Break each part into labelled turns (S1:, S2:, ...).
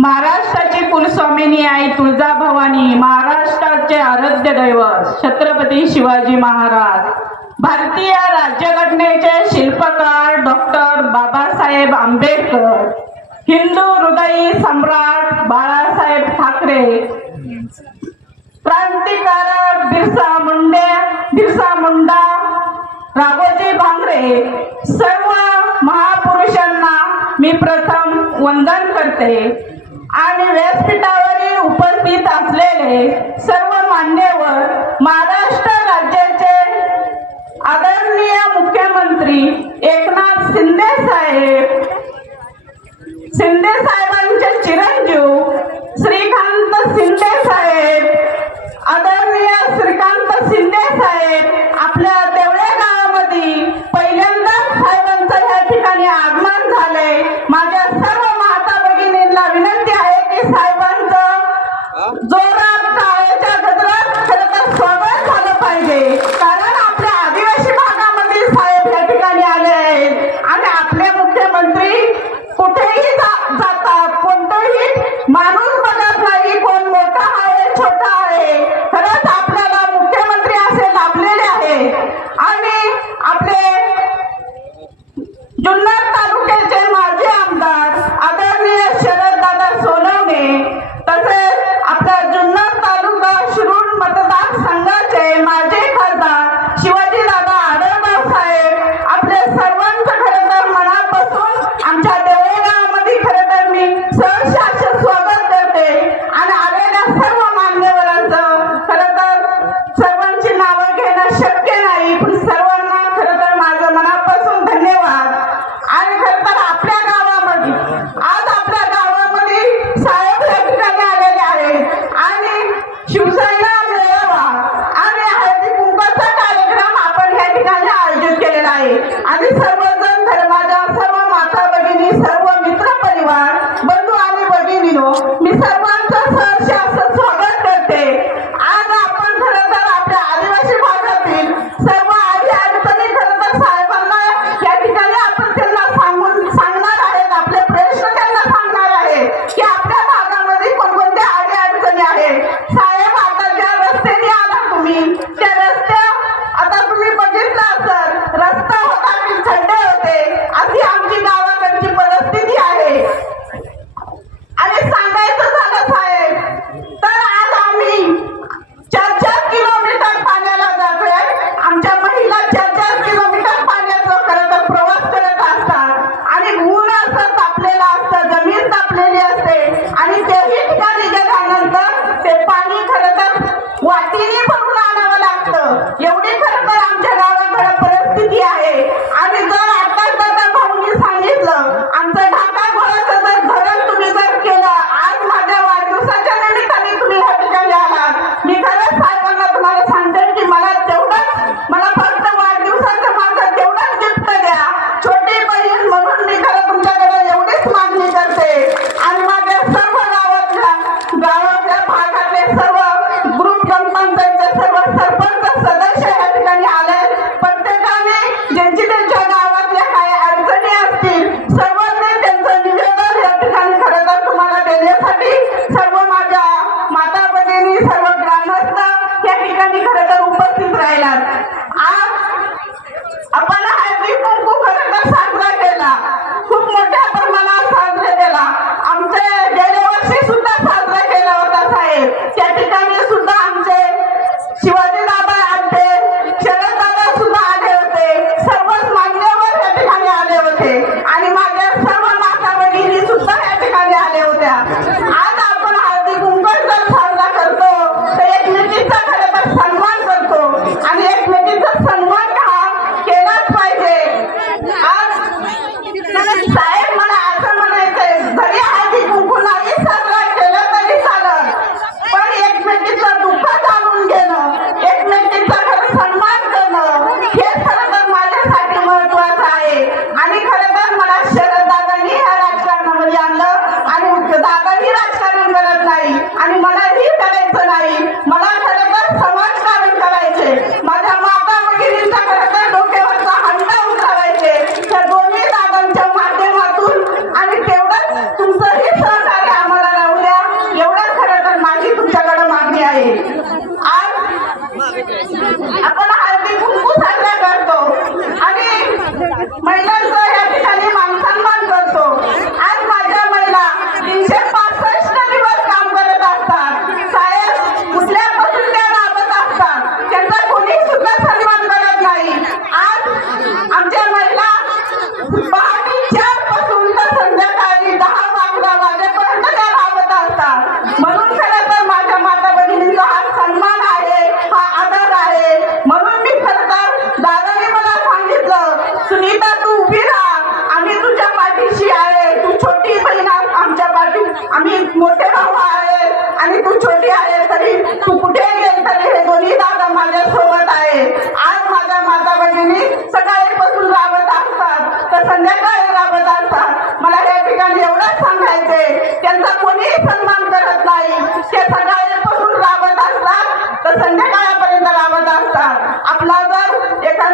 S1: महाराष्ट्राचे कुलस्वामिनी आई तुळजाभवानी महाराष्ट्राचे आराध्य दैवत छत्रपती शिवाजी महाराज भारतीय राज्यघटनेचे शिल्पकार डॉक्टर बाबासाहेब आंबेडकर हिंदू हृदयी सम्राट बाळासाहेब ठाकरे क्रांतिकारक बिरसा मुंडे बिरसा मुंडा राघोजी भांगरे सर्व महापुरुषांना मी प्रथम वंदन करते. आणि व्यासपीठावरील उपस्थित असलेले सर्व मान्यवर महाराष्ट्र राज्याचे आदरणीय मुख्यमंत्री एकनाथ शिंदे साहेब. शिंदे साहेबांचे चिरंजीव ते पाणी खरं तर वाटीने भरून आलं dejar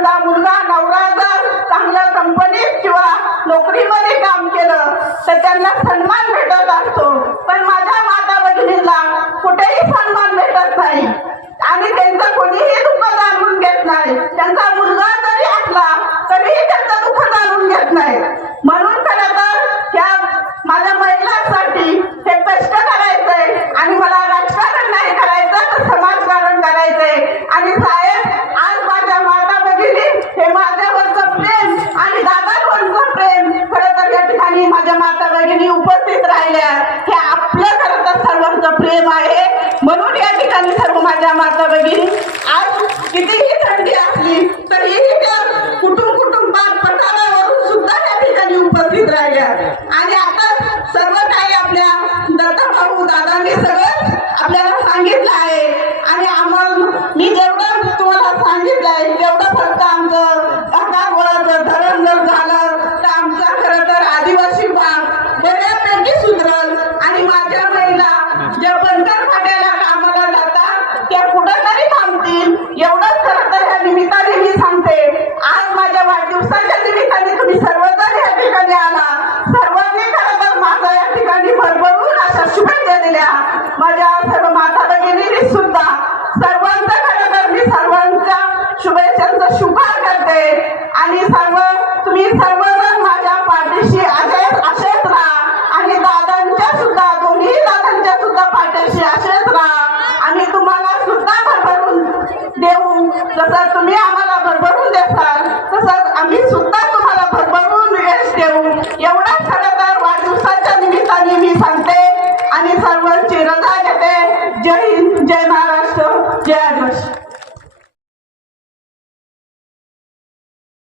S1: मुला मुलगा नवरा जर चांगल्या कंपनीत किंवा नोकरीमध्ये काम केलं तर त्यांना सन्मान भेटत असतो. पण माझ्या माता बहिणीला कुठेही सन्मान भेटत नाही. आणि त्यांचं कोणीही दुःख जाणून घेत नाही.